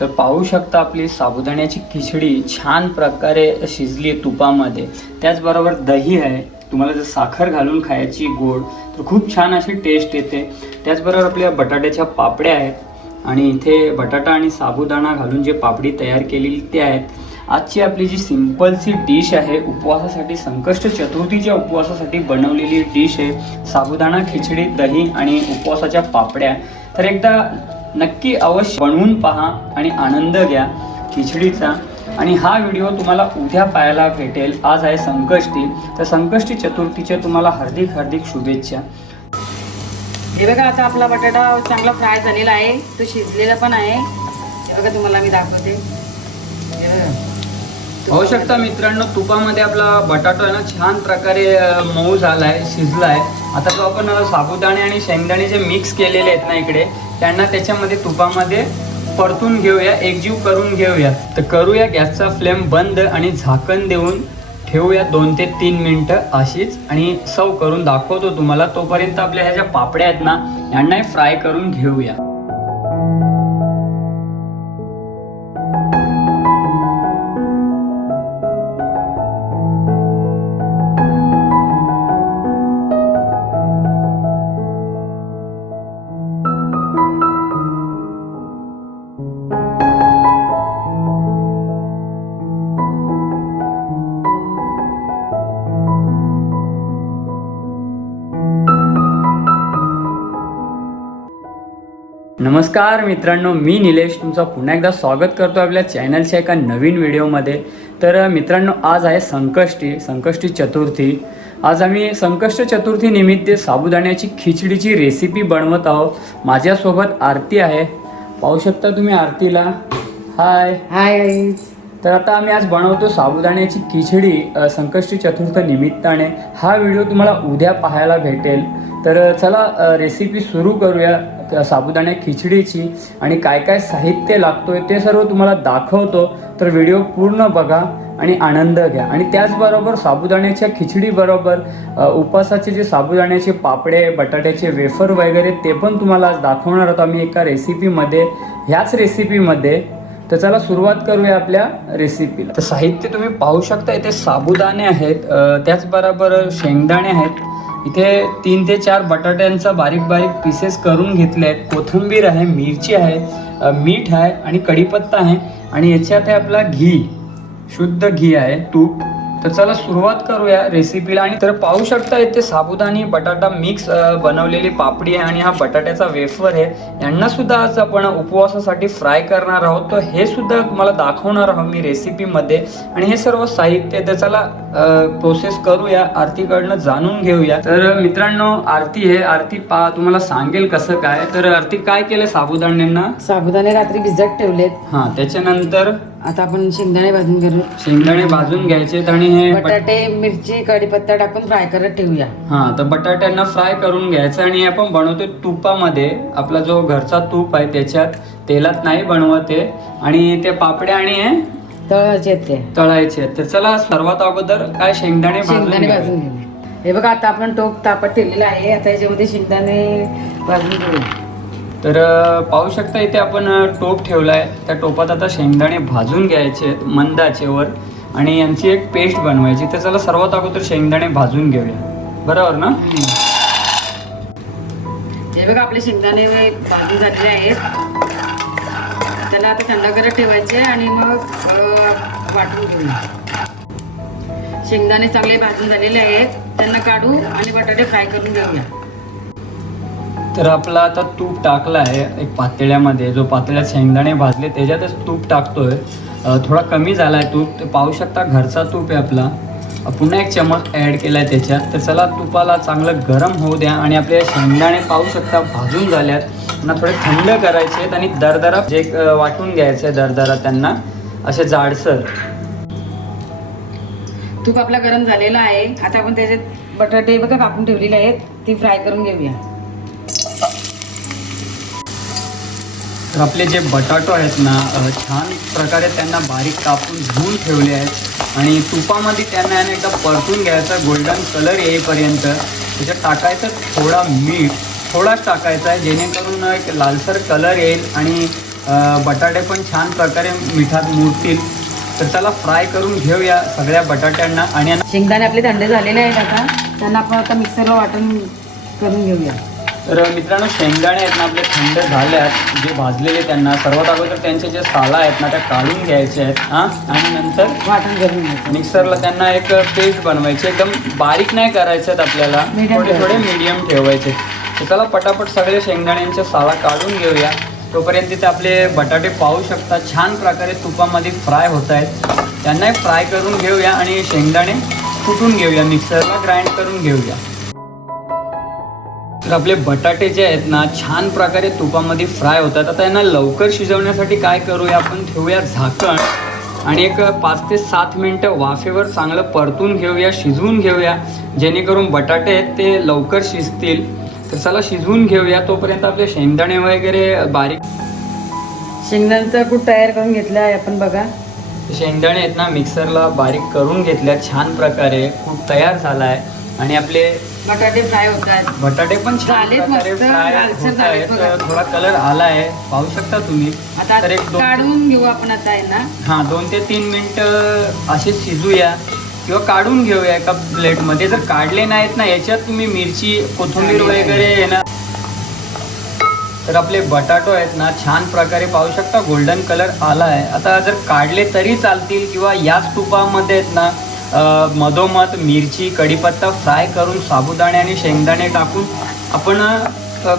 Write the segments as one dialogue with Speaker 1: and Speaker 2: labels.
Speaker 1: तर पाहू शकता आपली साबुदाण्याची खिचडी छान प्रकारे शिजली आहे तुपामध्ये. त्याचबरोबर दही आहे. तुम्हाला जर साखर घालून खायची गोड तर खूप छान अशी टेस्ट येते. त्याचबरोबर आपल्या बटाट्याच्या पापड्या आहेत. आणि इथे बटाटा आणि साबुदाणा घालून जे पापडी तयार केलेली ते आहेत. आजची आपली जी सिम्पलची डिश आहे उपवासासाठी संकष्ट चतुर्थीच्या उपवासासाठी बनवलेली डिश आहे साबुदाणा खिचडी दही आणि उपवासाच्या पापड्या. तर एकदा नक्की अवश्य बनवून पहा आणि आनंद घ्या खिचडीचा. आणि हा व्हिडिओ तुम्हाला उद्या पाहायला भेटेल. आज आहे संकष्टी. तर संकष्टी चतुर्थीच्या तुम्हाला हार्दिक हार्दिक शुभेच्छा.
Speaker 2: हे बघा आता आपला बटाटा चांगला फ्राय झालेला आहे. तो शिजलेला पण आहे. हे बघा तुम्हाला मी दाखवते. हे बघा.
Speaker 1: पाहू शकता मित्रांनो तुपामध्ये आपला बटाटा आहे ना छान प्रकारे अ, मऊ झालाय शिजलाय. आता जो आपण साबुदाणे आणि शेंगदाणे जे मिक्स केलेले आहेत ना इकडे त्यांना त्याच्यामध्ये तुपामध्ये परतून घेऊया एकजीव करून घेऊया. तर करूया गॅसचा फ्लेम बंद आणि झाकण देऊन ठेवूया दोन ते तीन मिनटं अशीच. आणि सव करून दाखवतो तुम्हाला तोपर्यंत आपल्या ह्या ज्या पापड्या आहेत ना यांनाही फ्राय करून घेऊया. नमस्कार मित्रांनो मी निलेश. तुमचं पुन्हा एकदा स्वागत करतो आपल्या चॅनलच्या एका नवीन व्हिडिओमध्ये. तर मित्रांनो आज आहे संकष्टी संकष्टी चतुर्थी. आज आम्ही संकष्ट चतुर्थी निमित्त साबुदाण्याची खिचडीची रेसिपी बनवत आहोत. माझ्यासोबत आरती आहे. पाहू शकता तुम्ही आरतीला. हाय
Speaker 2: हाय.
Speaker 1: तर आता आम्ही आज बनवतो साबुदाण्याची खिचडी संकष्टी चतुर्थ निमित्ताने. हा व्हिडिओ तुम्हाला उद्या पाहायला भेटेल. तर चला रेसिपी सुरू करूया. साबुदाण्या खिचडीची आणि काय काय साहित्य लागतोय ते सर्व तुम्हाला दाखवतो. तर व्हिडिओ पूर्ण बघा आणि आनंद घ्या. आणि त्याचबरोबर साबुदाण्याच्या खिचडीबरोबर उपवासाचे उपासाचे जे साबुदाण्याचे पापडे बटाट्याचे वेफर वगैरे ते पण तुम्हाला आज दाखवणार आहोत आम्ही एका रेसिपीमध्ये ह्याच रेसिपीमध्ये तर चला सुरुवात करूया आपल्या रेसिपीला तर साहित्य तुम्ही पाहू शकता इथे साबुदाणे आहेत त्याचबरोबर शेंगदाणे आहेत. इथे तीन ते चार बटाट्यांचा बारीक बारीक पीसेस करून घेतले आहेत. कोथिंबीर आहे मिरची आहे मीठ आहे आणि कढीपत्ता आहे. आणि याच्यात आहे आपला घी. शुद्ध घी आहे तूप. तर चला सुरुवात करूया रेसिपीला आणि तर पाहू शकता इथे साबुदाणी बटाटा मिक्स बनवलेली पापडी आहे आणि हा बटाट्याचा वेफर आहे. यांना सुद्धा आज आपण उपवासासाठी फ्राय करणार आहोत. तर हे सुद्धा तुम्हाला दाखवणार आहोत मी रेसिपीमध्ये आणि हे सर्व साहित्य तर चला प्रोसेस करूया आरतीकडनं जाणून घेऊया. तर मित्रांनो आरती हे आरती पा तुम्हाला सांगेल कसं काय. तर आरती काय केलं साबुदाण्यांना?
Speaker 2: साबुदाणे रात्री भिजत ठेवलेत.
Speaker 1: हा त्याच्यानंतर?
Speaker 2: आता आपण शेंगदाणे भाजून करू
Speaker 1: शेंगदाणे भाजून घ्यायचे आणि हे बट-
Speaker 2: बटाटे मिरची कढीपत्ता टाकून फ्राय करत ठेवूया.
Speaker 1: हा तर बटाट्यांना फ्राय करून घ्यायचं आणि हे आपण बनवतो तुपामध्ये. आपला जो घरचा तूप आहे त्याच्यात तेलात नाही बनवत आहे आणि ते पापड्या आणि हे
Speaker 2: तळाचे आहेत ते.
Speaker 1: तळायचे आहेत. तर चला सर्वात अगोदर काय शेंगदाणे भाजून
Speaker 2: शेंगदाणे. भाजून घेऊ हे बघा आता आपण टोप तापत ठेवलेला आहे. आता याच्यामध्ये शेंगदाणे भाजून घेऊ
Speaker 1: तर पाहू शकता इथे आपण टोप ठेवलाय. त्या टोपात आता शेंगदाणे भाजून घ्यायचे आहेत मंद आचेवर आणि यांची एक पेस्ट बनवायची. तर चला सर्वात अगोदर शेंगदाणे भाजून घेऊया. बरोबर ना?
Speaker 2: हे बघा आपले शेंगदाणे भाजून झालेले आहेत. त्याला आता थंड करत ठेवायचे आणि मग वाटून घेऊया शेंगदाणे चांगले भाजून झालेले आहेत. त्यांना काढू आणि बटाटे फ्राय करून घेऊया.
Speaker 1: तर आपला आता तूप टाकला आहे एक पातेळ्यामध्ये जो पातळ्यात शेंगदाणे भाजले त्याच्यातच तूप टाकतोय. थोडा कमी झाला आहे तूप. ते पाहू शकता घरचा तूप आहे आपला. पुन्हा एक चमच ॲड केला आहे त्याच्यात. तर चला तुपाला चांगलं गरम होऊ द्या आणि आपले शेंगदाणे पाहू शकता भाजून झाल्यात. त्यांना थोडे थंड करायचे आहेत आणि दरदरा जे वाटून घ्यायचं दरदरा त्यांना असे जाडसर.
Speaker 2: तूप आपला गरम झालेला आहे. आता आपण त्याच्यात बटाटे बघा कापून ठेवलेले आहेत. ती फ्राय करून घेऊया.
Speaker 1: तर आपले जे बटाटो आहेत ना छान प्रकारे त्यांना बारीक कापून धुवून ठेवले आहेत. आणि तुपामध्ये त्यांना याने एकदा परतून घ्यायचा गोल्डन कलर येईपर्यंत त्याच्यात टाकायचं थोडा मीठ. थोडाच टाकायचा आहे जेणेकरून एक लालसर कलर येईल आणि बटाटे पण छान प्रकारे मिठात मुरतील. तर चला फ्राय करून घेऊया सगळ्या बटाट्यांना. आणि
Speaker 2: शेंगदाणे आपले थंड झालेले आहेत आता. त्यांना आपण आता मिक्सरला वाटून करून घेऊया.
Speaker 1: तर मित्रांनो शेंगदाणे आहेत ना आपले थंड झाल्यात जे भाजलेले त्यांना. सर्वात अगोदर त्यांचे जे साला आहेत ना त्या काढून घ्यायचे आहेत हां? आणि नंतर
Speaker 2: वाटून करून घ्यायचं.
Speaker 1: मिक्सरला त्यांना एक पेस्ट बनवायची. एकदम बारीक नाही करायचे आहेत आपल्याला. थोडे थोडे. मीडियम ठेवायचे. चला पटापट सगळे शेंगदाण्यांचे साळा काढून घेऊया. तोपर्यंत तिथे आपले बटाटे पाहू शकता. छान प्रकारे तुपामध्ये फ्राय होत आहेत. त्यांनाही फ्राय करून घेऊया आणि शेंगदाणे कुटून घेऊया. मिक्सरला ग्राइंड करून घेऊया. तर आपले बटाटे जे आहेत ना छान प्रकारे तुपामध्ये फ्राय होतात आता यांना लवकर शिजवण्यासाठी काय करूया आपण? ठेवूया झाकण. आणि एक पाच ते सात मिनटं वाफेवर चांगलं परतून घेऊया शिजवून घेऊया. जेणेकरून बटाटे आहेत ते लवकर शिजतील. तर चला शिजवून घेऊया. तोपर्यंत आपले शेंगदाणे वगैरे बारीक
Speaker 2: शेंगदाण्याचा कूट तयार करून घेतला आहे आपण बघा.
Speaker 1: शेंगदाणे आहेत ना मिक्सरला बारीक करून घेतल्या छान प्रकारे खूप तयार झाला आहे. आणि आपले
Speaker 2: बटाटे फ्राय होत आहेत.
Speaker 1: बटाटे पण छान. थोडा कलर आला आहे. पाहू शकता तुम्ही.
Speaker 2: आता काढून घेऊ आपण आता यांना.
Speaker 1: हां दोन ते तीन मिनटं असे शिजूया. किंवा काढून घेऊया एका प्लेटमध्ये. जर काढले नाहीत ना याच्यात तुम्ही मिरची कोथिंबीर वगैरे ना तर आपले बटाटो आहेत ना छान प्रकारे पाहू शकता गोल्डन कलर आला आहे. आता जर काढले तरी चालतील किंवा याच तुपामध्ये आहेत ना मधोमध मिरची कढीपत्ता फ्राय करून साबुदाणे आणि शेंगदाणे टाकून आपण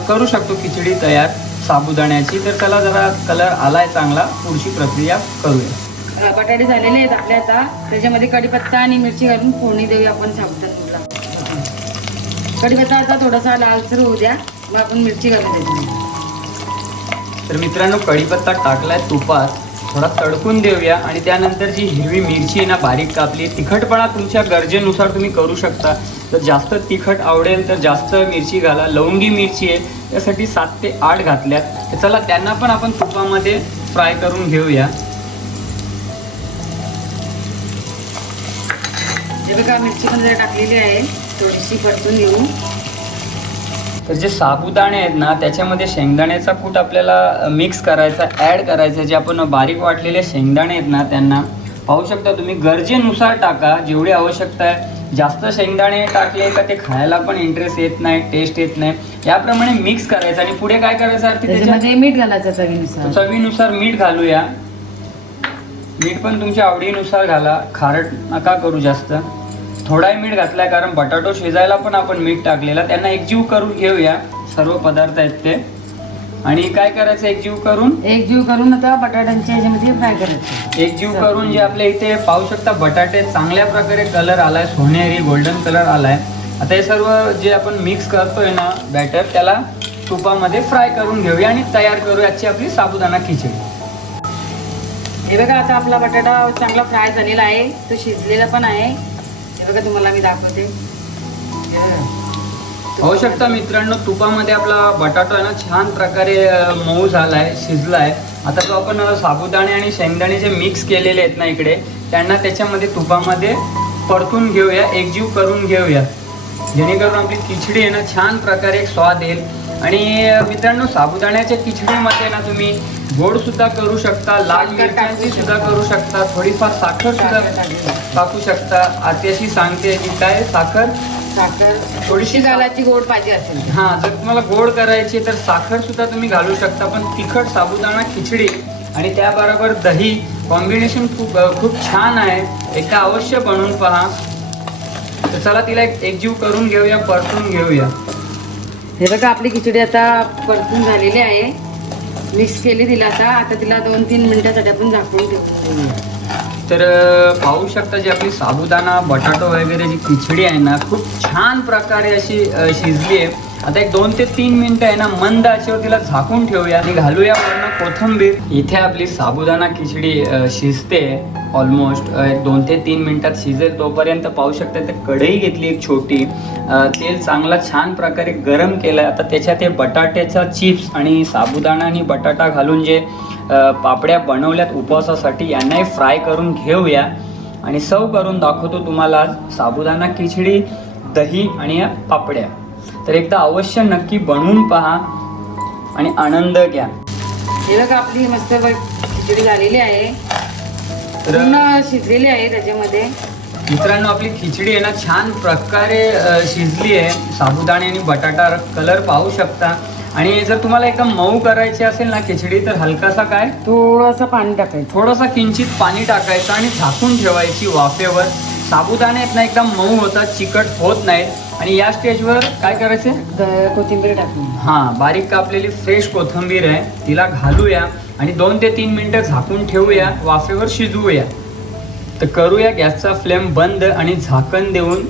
Speaker 1: करू शकतो खिचडी तयार साबुदाण्याची. तर त्याला जरा कलर आला आहे चांगला पुढची प्रक्रिया करूया.
Speaker 2: बटाटे झालेले आहेत आपल्या आता. त्याच्यामध्ये कढीपत्ता आणि मिरची घालून फोडणी देऊया आपण साबुदाण्याला कढीपत्ता आता थोडासा लालसर होऊ द्या. मग आपण मिरची घालून त्याच्यामध्ये
Speaker 1: तर मित्रांनो कढीपत्ता टाकलाय तुपात. थोडा तडकून देऊया आणि त्यानंतर जी हिरवी मिरची आहे ना बारीक कापली तिखटपणा तुमच्या गरजेनुसार तुम्ही करू शकता. तर जास्त तिखट आवडेल तर जास्त मिरची घाला. लवंगी मिरची आहे त्यासाठी सात ते आठ घातल्यात. तर चला त्यांना पण आपण तुपामध्ये फ्राय करून घेऊया.
Speaker 2: मिरची पण जरा टाकलेली आहे. थोडीशी परतून घेऊ.
Speaker 1: तर जे साबुदाणे आहेत ना त्याच्यामध्ये शेंगदाण्याचा कूट आपल्याला मिक्स करायचा ॲड करायचा जे आपण बारीक वाटलेले शेंगदाणे आहेत ना त्यांना. पाहू शकता तुम्ही गरजेनुसार टाका जेवढी आवश्यकता आहे. जास्त शेंगदाणे टाकले का ते खायला पण इंटरेस्ट येत नाही टेस्ट येत नाही. याप्रमाणे मिक्स करायचं आणि पुढे काय करायचं
Speaker 2: त्याच्यामध्ये मीठ घालायचं चवीनुसार.
Speaker 1: चवीनुसार मीठ घालूया. मीठ पण तुमच्या आवडीनुसार घाला. खारट नका करू जास्त. थोडाही मीठ घातलाय कारण बटाटो शिजायला पण आपण मीठ टाकलेला. त्यांना एकजीव करून घेऊया. सर्व पदार्थ आहेत ते. आणि काय करायचं एकजीव करून?
Speaker 2: एक जीव करून आता बटाट्यांच्या ह्याच्यामध्ये फ्राय करायचं.
Speaker 1: एकजीव करून जे आपल्या इथे पाहू शकता बटाटे चांगल्या प्रकारे कलर आलाय सोनेरी गोल्डन कलर आलाय. आता हे सर्व जे आपण मिक्स करतोय ना बॅटर त्याला तुपामध्ये फ्राय करून घेऊया आणि तयार करूया आजची आपली साबुदाणा खिचडी.
Speaker 2: हे बघा आता आपला बटाटा चांगला फ्राय झालेला आहे. तो शिजलेला पण आहे. बघा तुम्हाला मी दाखवते.
Speaker 1: होऊ शकता मित्रांनो तुपामध्ये आपला बटाटा आहे ना छान प्रकारे मऊ झाला आहे शिजला आहे आता जो आपण साबुदाणे आणि शेंगदाणे जे मिक्स केलेले आहेत ना इकडे त्यांना त्याच्यामध्ये तुपामध्ये परतून घेऊया एकजीव करून घेऊया. जेणेकरून आपली खिचडी आहे ना छान प्रकारे स्वाद येईल. आणि मित्रांनो साबुदाण्याच्या खिचडीमध्ये ना तुम्ही गोड सुद्धा करू शकता लाल मिरच्यांची सुद्धा करू शकता थोडीफार साखर सुद्धा टाकू शकता. आती अशी सांगते की काय साखर?
Speaker 2: साखर.
Speaker 1: थोडीशी
Speaker 2: घालायची गोड पाहिजे असेल.
Speaker 1: हा जर तुम्हाला गोड करायची तर साखर सुद्धा तुम्ही घालू शकता पण तिखट साबुदाणा खिचडी आणि त्याबरोबर दही कॉम्बिनेशन खूप खूप छान आहे. एकदा अवश्य बनवून पहा. तर चला तिला एक एकजीव करून घेऊया परतून घेऊया.
Speaker 2: हे बघा आपली खिचडी आता परतून झालेली आहे. मिक्स केली तिला आता. आता तिला दोन तीन मिनिटासाठी आपण झाकून ठेवू.
Speaker 1: तर पाहू शकता जी आपली साबुदाणा बटाटो वगैरे जी खिचडी आहे ना खूप छान प्रकारे अशी शिजली आहे. आता एक दोन ते तीन मिनिटं आहे ना मंद आचेवर तिला झाकून ठेवूया आणि घालूया वरनं कोथंबीर. इथे आपली साबुदाणा खिचडी शिजते ऑलमोस्ट एक दोन ते तीन मिनिटात शिजेल. तोपर्यंत पाहू शकता ते कढई घेतली एक छोटी. तेल चांगला छान प्रकारे गरम केलं आता त्याच्यात हे बटाट्याचा चिप्स आणि साबुदाणा आणि बटाटा घालून जे पापड्या बनवल्यात उपवासासाठी यांनाही फ्राय करून घेऊया. आणि सर्व करून दाखवतो तुम्हाला साबुदाणा खिचडी दही आणि या पापड्या. तर एकदा अवश्य नक्की बनवून पहा आणि आनंद घ्या.
Speaker 2: हे बघा आपली मस्त खिचडी झालेली आहे. पूर्ण शिजलेली आहे त्याच्यामध्ये.
Speaker 1: मित्रांनो आपली खिचडी आहे ना छान प्रकारे शिजली आहे. साबुदाणे आणि बटाटा कलर पाहू शकता. आणि जर तुम्हाला एकदम मऊ करायची असेल ना खिचडी तर हलकासा काय?
Speaker 2: थोडंसं पाणी टाकायचं.
Speaker 1: थोडंसं किंचित पाणी टाकायचं आणि झाकून ठेवायची वाफेवर. साबुदाणे आहेत ना एकदम मऊ होतात चिकट होत नाहीत. आणि या स्टेजवर काय करायचं?
Speaker 2: कोथिंबीर टाकून.
Speaker 1: हां बारीक कापलेली फ्रेश कोथिंबीर आहे तिला घालूया आणि दोन ते तीन मिनटं झाकून ठेवूया वाफेवर शिजवूया. तर करूया गॅसचा फ्लेम बंद आणि झाकण देऊन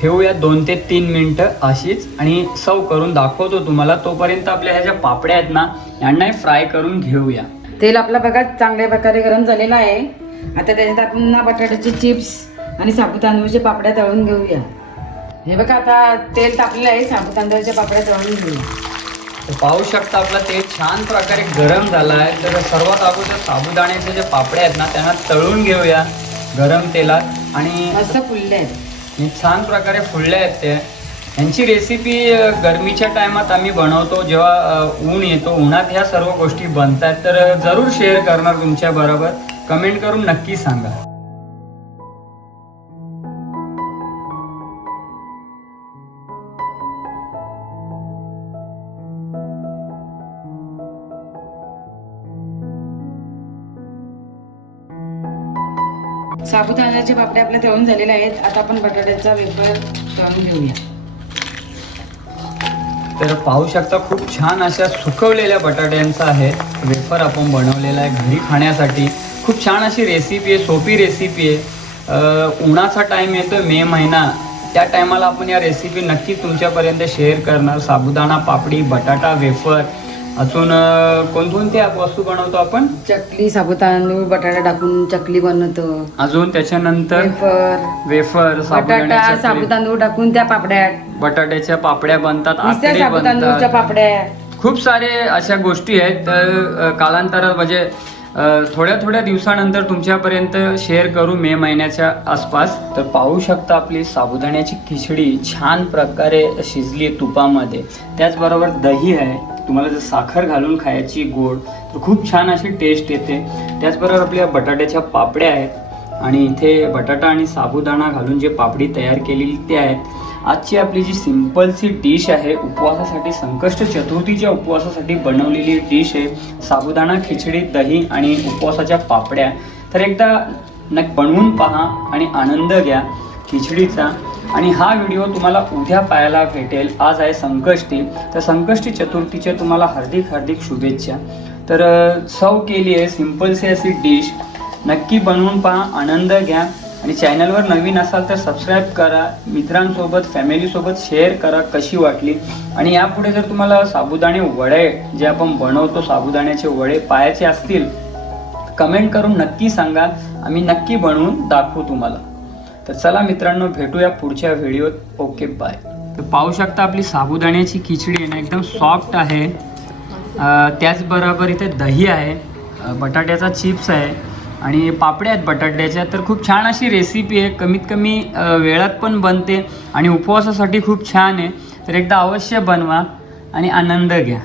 Speaker 1: ठेवूया दोन ते तीन मिनटं अशीच. आणि सर्व करून दाखवतो तुम्हाला तोपर्यंत आपल्या ह्या ज्या पापड्या आहेत ना यांनाही फ्राय करून घेऊया.
Speaker 2: तेल आपला बघा चांगल्या प्रकारे गरम झालेलं आहे. आता त्याच्यात आपण ना बटाट्याचे चिप्स आणि साबू तांदूळचे पापड्या तळून घेऊया. हे बघा आता तेल तापलेलं आहे साबू तांदूळच्या पापड्या तळून घेऊया
Speaker 1: तर पाहू शकता आपला तेल छान प्रकारे गरम झाला आहे तर सर्वात अगोदर साबुदाण्याचे जे पापड्या आहेत ना त्यांना तळून घेऊया गरम तेलात. आणि
Speaker 2: मस्त फुलले आहेत.
Speaker 1: हे छान प्रकारे फुलले आहेत ते. यांची रेसिपी गरमीच्या टायमात आम्ही बनवतो. जेव्हा ऊन येतो उन्हात ह्या सर्व गोष्टी बनतात. तर जरूर शेअर करणार तुमच्या बरोबर. कमेंट करून नक्की सांगा.
Speaker 2: साबुदाण्याचे बापडे आपल्या तळून झालेले आहेत. आता आपण बटाट्याचा वेफर तळून घेऊया.
Speaker 1: तर पाहू शकता खूप छान अशा सुकवलेल्या बटाट्यांचा आहे वेफर आपण बनवलेला आहे घरी खाण्यासाठी. खूप छान अशी रेसिपी आहे सोपी रेसिपी आहे. उन्हाचा टाईम येतो मे महिना. त्या टायमाला आपण या रेसिपी नक्की तुमच्यापर्यंत शेअर करणार. साबुदाणा पापडी बटाटा वेफर अजून कोणकोणत्या वस्तू बनवतो आपण?
Speaker 2: चकली साबू तांदूळ बटाटा टाकून चकली बनवतो.
Speaker 1: अजून त्याच्यानंतर?
Speaker 2: वेफर.
Speaker 1: वेफर
Speaker 2: बटाटा साबू तांदूळ टाकून त्या पापड्या.
Speaker 1: बटाट्याच्या पापड्या बनतात आकडे
Speaker 2: साबू तांदूळच्या
Speaker 1: बनतात.
Speaker 2: पापड्या.
Speaker 1: खूप सारे अशा गोष्टी आहेत तर कालांतरात म्हणजे थोड्या थोड्या दिवसानंतर तुमच्यापर्यंत शेअर करू मे महिन्याच्या आसपास. तर पाहू शकता आपली साबुदाण्याची खिचडी छान प्रकारे शिजली तुपामध्ये. त्याचबरोबर दही आहे. तुम्हाला जर साखर घालून खायची गोड तर खूप छान अशी टेस्ट येते. त्याचबरोबर आपल्या बटाट्याच्या पापड्या आहेत. आणि इथे बटाटा आणि साबुदाणा घालून जे पापडी तयार केलेली ते आहेत. आजची आपली जी सिम्पलची डिश आहे उपवासासाठी संकष्ट चतुर्थीच्या उपवासासाठी बनवलेली डिश आहे साबुदाणा खिचडी दही आणि उपवासाच्या पापड्या. तर एकदा नक्की बनवून पहा आणि आनंद घ्या. खिचडीचा आणि हा व्हिडिओ तुम्हाला उद्या पाहायला भेटेल. आज आहे संकष्टी. तर संकष्टी चतुर्थीच्या तुम्हाला हार्दिक हार्दिक शुभेच्छा. तर सव केली आहे सिम्पलसी अशी डिश नक्की बनवून पहा आनंद घ्या. आणि चॅनलवर नवीन असाल तर सबस्क्राईब करा. मित्रांसोबत फॅमिलीसोबत शेअर करा कशी वाटली. आणि यापुढे जर तुम्हाला साबुदाणे वडे जे आपण बनवतो साबुदाण्याचे वडे पायाचे असतील कमेंट करून नक्की सांगा. आम्ही नक्की बनवून दाखवू तुम्हाला. तर चला मित्रांनो भेटूया पुढच्या व्हिडिओत. Okay bye. तर पाहू शकता आपली साबुदाण्याची खिचडी आहे ना एकदम सॉफ्ट आहे. त्याचबरोबर इथे दही आहे बटाट्याचा चिप्स आहे आणि पापड्या आहेत बटाट्याच्या. तर खूप छान अशी रेसिपी आहे कमीत कमी वेळात पण बनते आणि उपवासासाठी खूप छान आहे. तर एकदा अवश्य बनवा आणि आनंद घ्या.